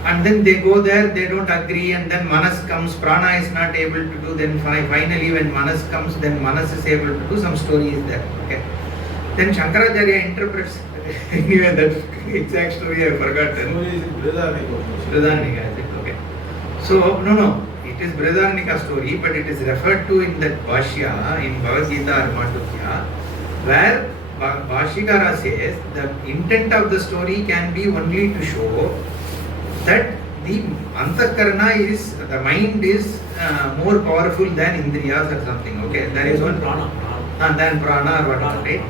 And then they go there, they don't agree, and then Manas comes, prana is not able to do, then finally when Manas comes, then Manas is able to do, some story is there. Okay. Then Shankaracharya interprets, anyway that exact story I have forgotten. Story is Brihadaranyaka, is it? Okay. So, no, it is Brihadaranyaka story, but it is referred to in that Bhashya, in Bhagavad Gita or Mandukya, where Bhashyakara says the intent of the story can be only to show that the Antakarana is, the mind is more powerful than Indriyas or something. Okay, there is one prana. Than prana or whatever, right?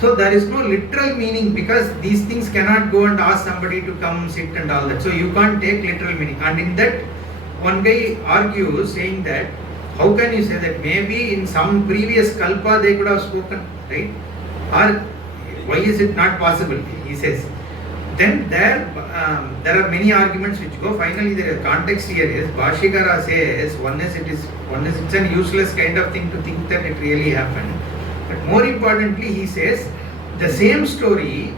So there is no literal meaning because these things cannot go and ask somebody to come sit and all that. So you can't take literal meaning. And in that, one guy argues saying that how can you say that maybe in some previous kalpa they could have spoken, right? Or why is it not possible? He says. Then there are many arguments which go. Finally, the context here is Bhashyakara says one is it's an useless kind of thing to think that it really happened. But more importantly, he says the same story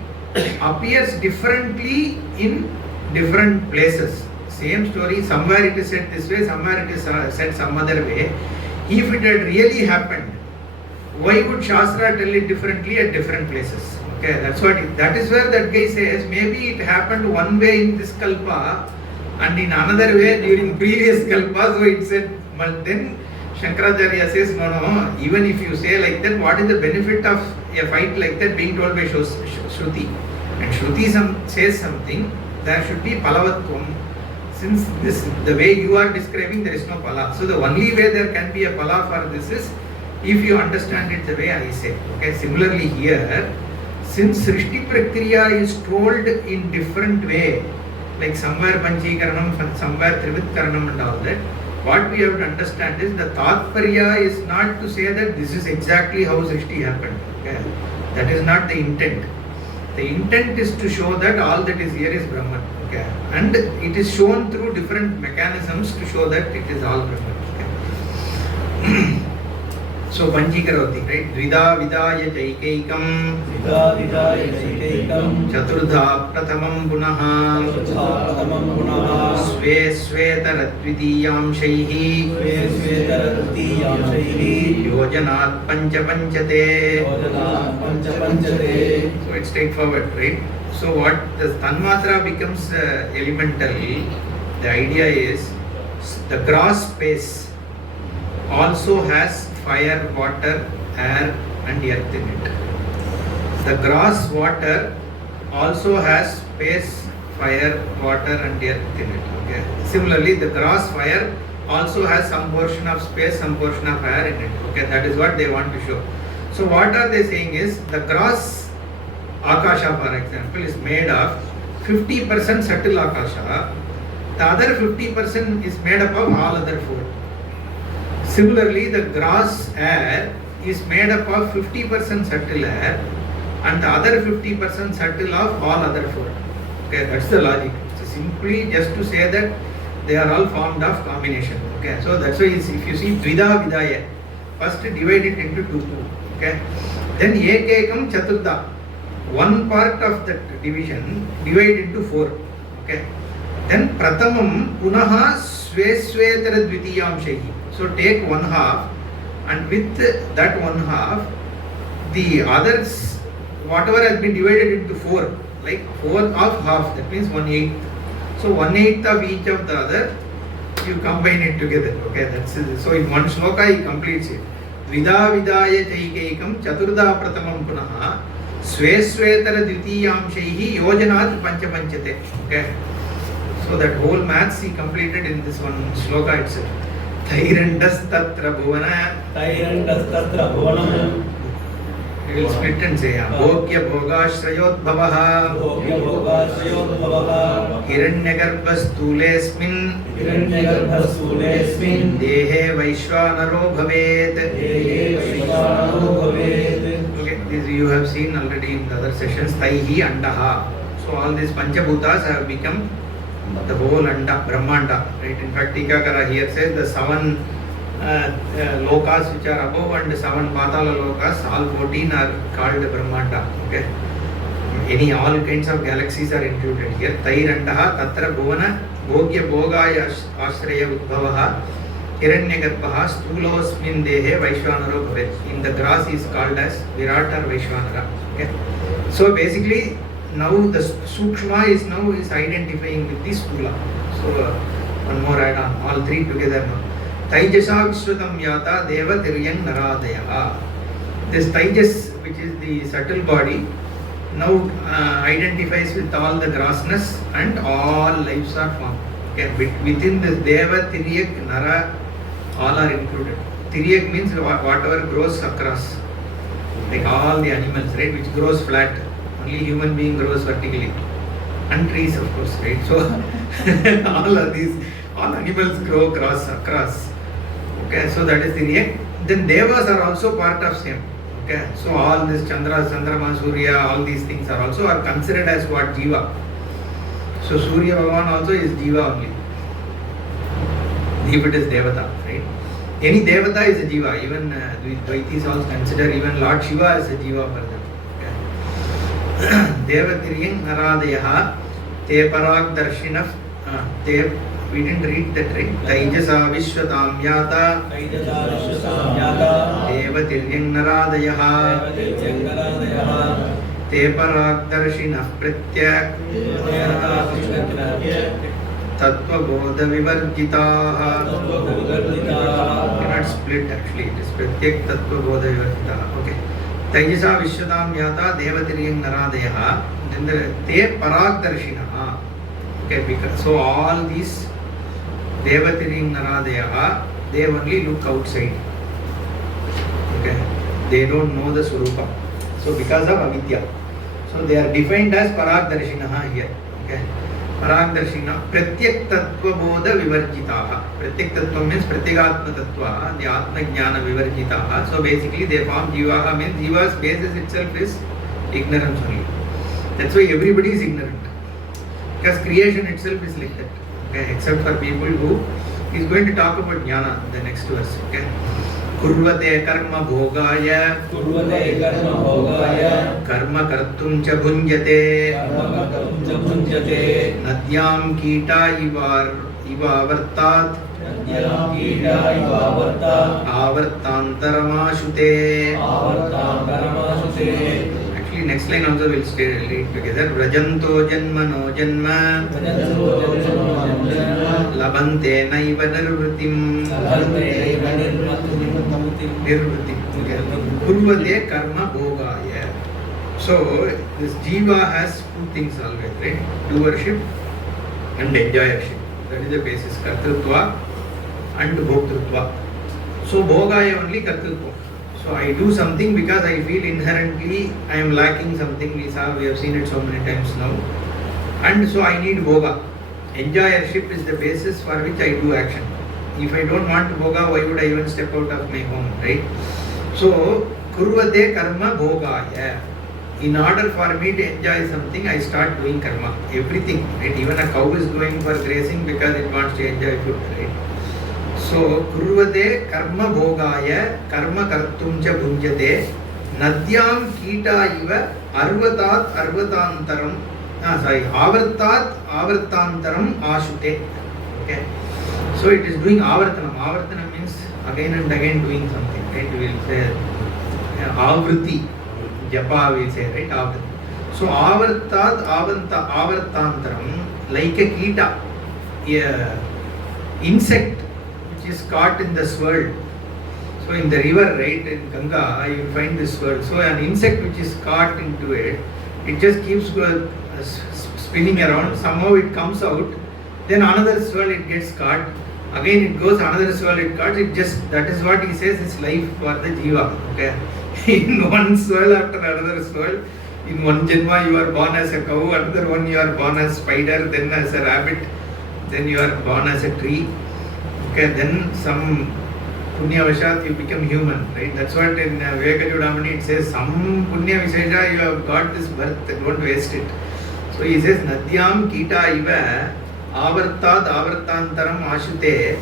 appears differently in different places. Same story, somewhere it is said this way, somewhere it is said some other way. If it had really happened, why would Shastra tell it differently at different places? Okay, that is where that guy says maybe it happened one way in this kalpa and in another way during previous kalpa. So it said, but then Shankaracharya says, no, even if you say like that, what is the benefit of a fight like that being told by Shruti? And Shruti says something, there should be palavatvam. Since the way you are describing, there is no pala. So the only way there can be a pala for this is if you understand it the way I say. Okay. Similarly here, since Srishti Prakriya is told in different way, like somewhere Panchikaranam, somewhere Trivitkaranam and all that, what we have to understand is the Tatvaviveka is not to say that this is exactly how Srishti happened. Okay. That is not the intent. The intent is to show that all that is here is Brahman. Okay. And it is shown through different mechanisms to show that it is all Brahman. Okay. So Panchikaroti, right? Vidya Vidaya Jaikaikam Chaturtha Pratamam Punaha Sve Svetaratvitiyam Shaihi Yojanat Panchapanchate. So it's straightforward, right? So what the Tanmatra becomes elemental, the idea is the gross space also has fire, water, air and earth in it. The gross water also has space, fire, water and earth in it. Okay. Similarly, the gross fire also has some portion of space, some portion of air in it. Okay. That is what they want to show. So what are they saying is the gross Akasha, for example, is made of 50% subtle Akasha. The other 50% is made up of all other four. Similarly, the gross air is made up of 50% subtle air and the other 50% subtle of all other four. Okay, that's the logic. So simply just to say that they are all formed of combination. Okay, so that's why if you see Dvida Vidaya, first divide it into two. Okay, then Ekekam Chaturtha, one part of that division divide into four. Okay, then Pratamam Punaha Svesvetara Dvitiyam Shaihi. So take one half and with that one half the others whatever has been divided into four, like fourth of half, that means 1/8. So 1/8 of each of the other you combine it together. Okay, that's it. So in one shloka he completes it. Vidya Vidaya Jaikaikam Chaturtha Pratamam Punaha Svesvetara Dvitiyam Shaihi Yojanat Panchapanchate. Okay. So that whole maths he completed in this one shloka itself. Tairandastatra bhuvana. Tairandastatra bhuvanam. We will split and say Bhogya Bhogashrayodbhavaha. Bhogya Bhogashrayodbhavaha. Hiranyagarbhastulesmin. Hiranyagarbhastulesmin. Dehe Vaishwanaro bhavet. Dehe Vaishwanaro bhavet. Okay, this you have seen already in the other sessions. Taihi Andaha. So all these Panchabhutas have become the whole Anda, Brahmanda. Right? In fact, Tikakara here says the 7 lokas which are above and 7 Patala lokas, all 14 are called Brahmanda. Okay? All kinds of galaxies are included here. Tairandaha, Tatra Bhuvana, Bhogya Bhogaya Ashraya Udbhavaha, Hiranyagarbhaha, Stulosmin Dehe, Vaishwanaro Bhavet. In the grass is called as Virat or Vaishwanara. Okay? So basically, now the Sukshma is identifying with the Stula. So one more add on, all 3 together now. Taijasa Vishwatam Yata Deva Tiryang Naradaya. This Taijas, which is the subtle body, now identifies with all the grossness and all lives are formed. Okay. Within this Deva, Tiryak, Nara, all are included. Tiryak means whatever grows across, like all the animals, right, which grows flat. Only human being grows vertically. And trees, of course, right? So all animals grow across. Okay, so that is the Tiryak. Then Devas are also part of same. Okay, so all this Chandra, Chandrama, Surya, all these things are also considered as what Jiva. So Surya Bhagavan also is Jiva only. If it is Devata, right? Any Devata is a Jiva. Even Dvaitis also consider even Lord Shiva as a Jiva for them. Devatiryang Naradayaha Te Parag Darshinav we didn't read that, right? Taijasa Vishwatam Yata Devatiryang Naradayaha Te Parag Darshinav Pratyak Tatvavibeka-prakarana Vivarjitaha. Cannot split actually, it is Pratyak Tatvavibeka-prakarana. Okay. Taijasa Vishwatam Yata Devatiryang Naradayaha. Then Te Parag Darshinaha. Okay, because so all these Devatiryang Naradayaha, they only look outside. Okay, they don't know the Swarupa. So because of avidya, so they are defined as Parag Darshinaha here. Okay, Parag Darshina Pratyak Tatvabodha Vivarjitaha. Pratyak Tattva means Pratyagatma Tattva, the Atma Jnana Vivarjitaha. So basically they form Jivaha, means Jiva's basis itself is ignorance only. That's why everybody is ignorant. Because creation itself is like that. Okay, except for people who is going to talk about jnana in the next verse. Okay, Kurvate karma bhogaya karma kartum cha bhunjate nadyam kita iva avartat avartantaramashute. Next line also will read together. Vrajanto janmano janma labante naiva nirvritim. Kurvate karma bhogaya. So this jiva has 2 things always, right? Doership and enjoyership. That is the basis. Kartrutva and bhoktrutva. So bhogaya only kartrutva. So I do something because I feel inherently I am lacking something. We have seen it so many times now. And so I need bhoga. Enjoyership is the basis for which I do action. If I don't want bhoga, why would I even step out of my home, right? So, kurvate karma bhogaya. In order for me to enjoy something, I start doing karma. Everything, right? Even a cow is going for grazing because it wants to enjoy food, right? So, kurvate karma bhogaya karma kartum cha bhunjate nadyam kita iva arvatantaram avartantaram ashute. Okay. So, it is doing avartanam. Avartanam means again and again doing something, right? We will say avriti, japa we say, right? Avriti. So, avartantaram, like a kita, insect is caught in the swirl. So in the river, right, in Ganga, you find this swirl. So an insect which is caught into it, it just keeps spinning around. Somehow it comes out. Then another swirl it gets caught. Again it goes another soul, it cuts, it just, that is what he says is life for the jiva. Okay. In one soul after another soul, in one janma you are born as a cow, another one you are born as spider, then as a rabbit, then you are born as a tree. Okay, then some punya vashat you become human, right? That's what in Viveka it says, some punya vishesha you have got this birth, don't waste it. So he says, Nadyam kita iva avartad avartantaram ashute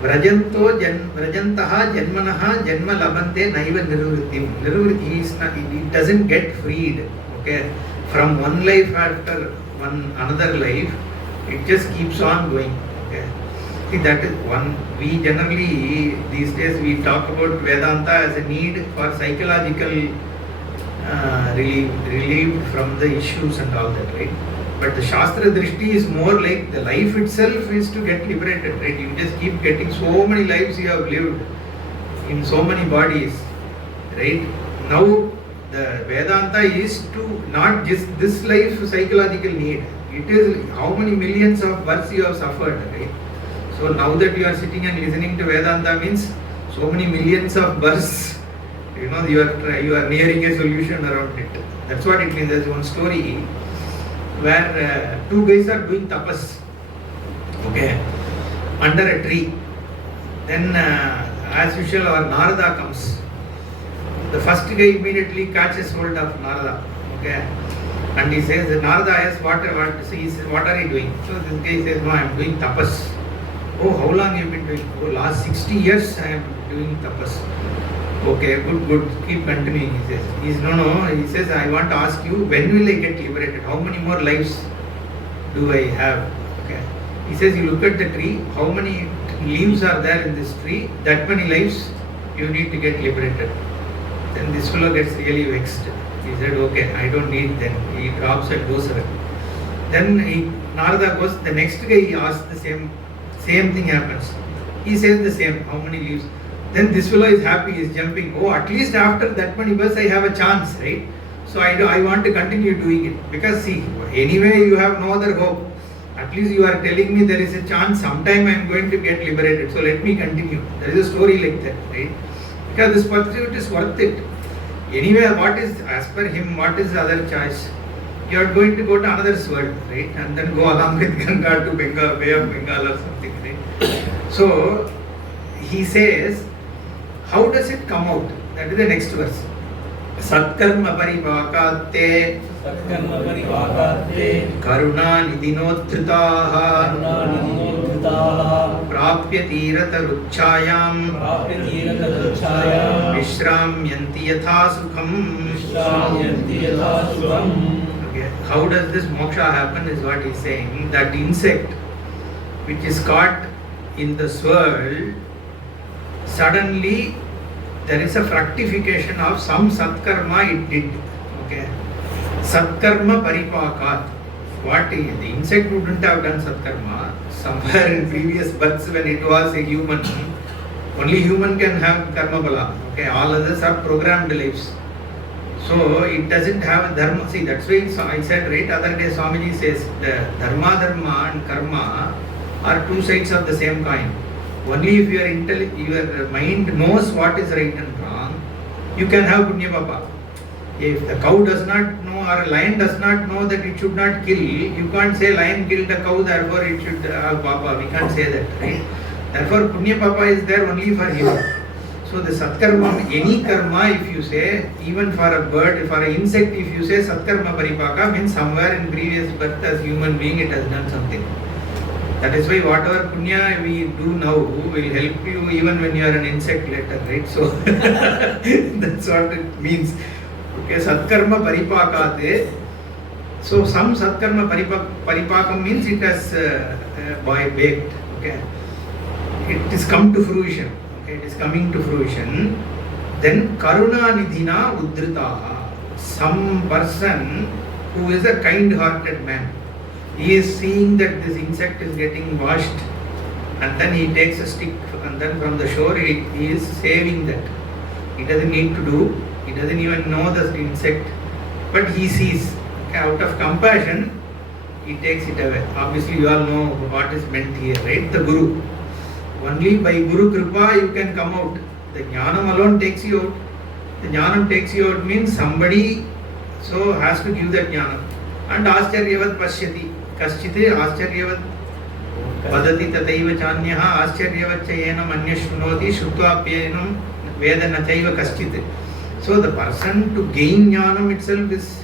vrajanto vrajantaha janmanaha janma labante naiva nirvritim. Nirvritim is not, it doesn't get freed, okay, from one life after one another life, it just keeps on going, okay. See, that is one, we generally these days we talk about Vedanta as a need for psychological relief from the issues and all that, right? But the Shastra Drishti is more like the life itself is to get liberated, right? You just keep getting so many lives you have lived in so many bodies, right? Now the Vedanta is to not just this life psychological need. It is how many millions of births you have suffered, right? So now that you are sitting and listening to Vedanta means so many millions of births, you know, you are nearing a solution around it. That's what it means. There's one story where two guys are doing tapas, okay, under a tree. Then as usual our Narada comes. The first guy immediately catches hold of Narada, okay, and he says, Narada asks, so he says, what are you doing? So this guy says, no, I am doing tapas. Oh, how long have you been doing? Oh, last 60 years I am doing tapas. Okay, good, keep continuing, he says. He says, no, he says, I want to ask you, when will I get liberated? How many more lives do I have? Okay. He says, you look at the tree, how many leaves are there in this tree? That many lives you need to get liberated. Then this fellow gets really vexed. He said, okay, I don't need them. He drops and goes away. Then Narada goes, the next guy he asks the same thing happens. He says the same, how many leaves? Then this fellow is happy, he is jumping. Oh, at least after that many births I have a chance, right? So I want to continue doing it. Because see, anyway you have no other hope. At least you are telling me there is a chance, sometime I am going to get liberated. So let me continue. There is a story like that, right? Because this pursuit is worth it. Anyway, what is, as per him, what is the other choice? You are going to go to another world, right? And then go along with Ganga to Bengal, Bay of Bengal or something, right? So he says, how does it come out? That is the next verse. Satkarma paripakate karuna nidinodhritaha prapya tirata ruchayam vishramyanti yatha sukham. Okay. How does this moksha happen is what he is saying. That insect which is caught in this world, suddenly there is a fructification of some satkarma it did. Okay. Satkarma paripakat. What is the insect wouldn't have done satkarma. Somewhere in previous births when it was a human, only human can have karma bala. Okay, all others are programmed lives. So it doesn't have dharma. See, that's why I said right other day Swamiji says the dharma and karma are two sides of the same coin. Only if your mind knows what is right and wrong, you can have punya papa. If the cow does not know or a lion does not know that it should not kill, you can't say lion killed a cow, therefore it should have papa. We can't say that, right? Therefore punya papa is there only for him. So the satkarma, any karma, if you say, even for a bird, for an insect, if you say satkarma paripaka, means somewhere in previous birth as human being it has done something. That is why whatever punya we do now will help you even when you are an insect later, right? So that's what it means. Okay, satkarma paripakate. So some satkarma paripakam means it has baked. Okay, it is come to fruition. Okay, it is coming to fruition. Then karuna nidhina udritaha. Some person who is a kind-hearted man. He is seeing that this insect is getting washed and then he takes a stick and then from the shore he is saving that. He doesn't need to do, he doesn't even know the insect, but he sees. Okay, out of compassion, he takes it away. Obviously you all know what is meant here, right? The Guru. Only by Guru Kripa you can come out. The Jnanam alone takes you out. The Jnanam takes you out means somebody so has to give that Jnanam. And Ascharyavat Pashyati. Kaschite Ascharyavat Vadati Tataiva Chanyaha Ascharyavat Chayenam Anyashrunoti Shrutva Veda Nachaiva Kaschite. So the person to gain Jnanam itself is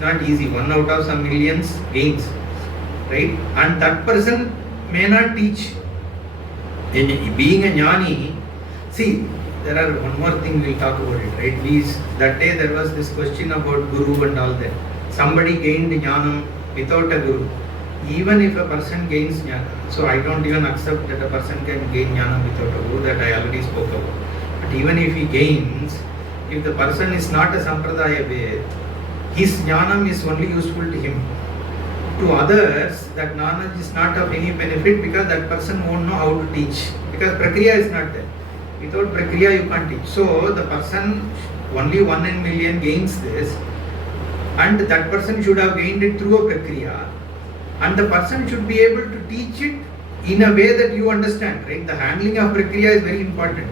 not easy. One out of some millions gains. Right? And that person may not teach. Being a Jnani, see, there are one more thing we'll talk about it, right? That day there was this question about Guru and all that. Somebody gained Jnanam without a Guru. Even if a person gains Jnana, so I don't even accept that a person can gain Jnana without a Guru, that I already spoke about. But even if he gains, if the person is not a Sampradaya Ved, his Jnanam is only useful to him. To others, that knowledge is not of any benefit because that person won't know how to teach. Because Prakriya is not there. Without Prakriya you can't teach. So the person, only 1 in million gains this, and that person should have gained it through a Prakriya. And the person should be able to teach it in a way that you understand, right? The handling of Prakriya is very important.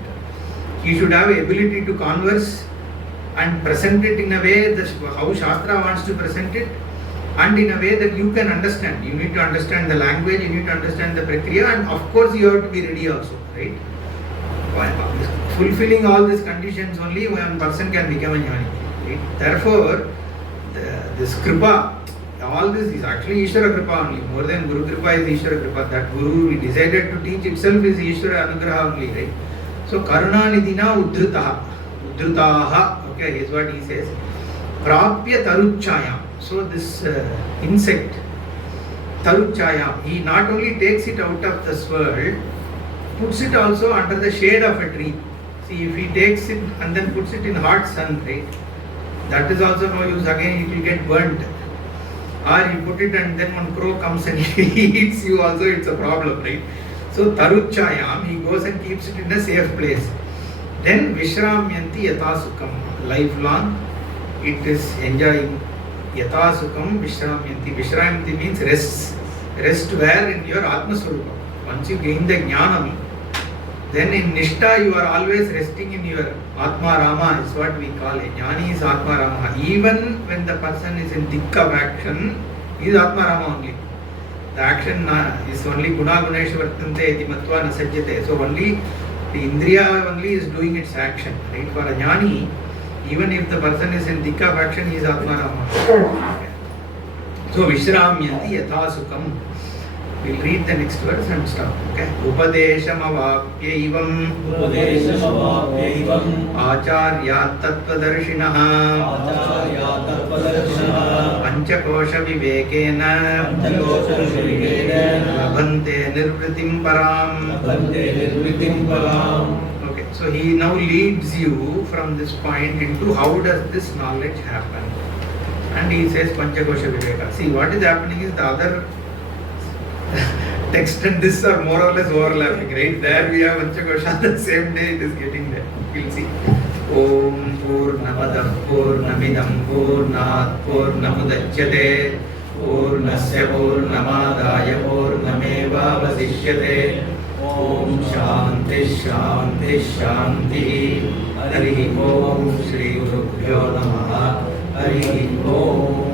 He should have the ability to converse and present it in a way that how Shastra wants to present it, and in a way that you can understand. You need to understand the language, you need to understand the Prakriya, and of course you have to be ready also, right? Fulfilling all these conditions only one person can become a Jnani. Right? Therefore, this Kripa, all this is actually Ishvara Kripa only. More than Guru Kripa is Ishvara Kripa. That Guru decided to teach itself is Ishvara Anugraha only, right? So Karunanidina Udhritaha, okay, is what he says. Prapya Taruchayam. So this insect, Taruchayam, he not only takes it out of this world, puts it also under the shade of a tree. See, if he takes it and then puts it in hot sun, right, that is also no use. Again, it will get burnt. Or you put it and then one crow comes and eats you also, it's a problem, right? So Taruchayam, he goes and keeps it in a safe place. Then Vishramyanti Yatasukam, lifelong, it is enjoying. Yatasukam Vishramyanti. Vishramyanti means rest. Rest where? In your Atma Swarupa. Once you gain the Jnanam, then in Nishtha you are always resting in your Atma Rama, is what we call it. Jnani is Atma Rama. Even when the person is in thick of action, he is Atma Rama only. The action is only Guna Gunesha Vartante iti Matva Nasajyate. So only the Indriya only is doing its action. Right? For a Jnani, even if the person is in thick of action, he is Atma Rama. Okay. So Vishramyanti Yathasukam. We'll read the next verse and stop. Okay. Upadeshamavapyaivam Acharya Tattvadarshinaha Panchakosha Vivekena Labhante Nirvritim Param. Okay. So he now leads you from this point into how does this knowledge happen. And he says Panchakosha Viveka. See, what is happening is the other text and this are more or less overlapping, right? There we have Panchakosha, the same day it is getting there. We'll see. Om Purnamadav Purnamidam Purnat Purnamudachyate Purnasya Purnamadaya Purnameva Vasishyate. Om Shanti Shanti Shanti. Harihi Om Shri Gurubhyo Namaha. Harihi Om.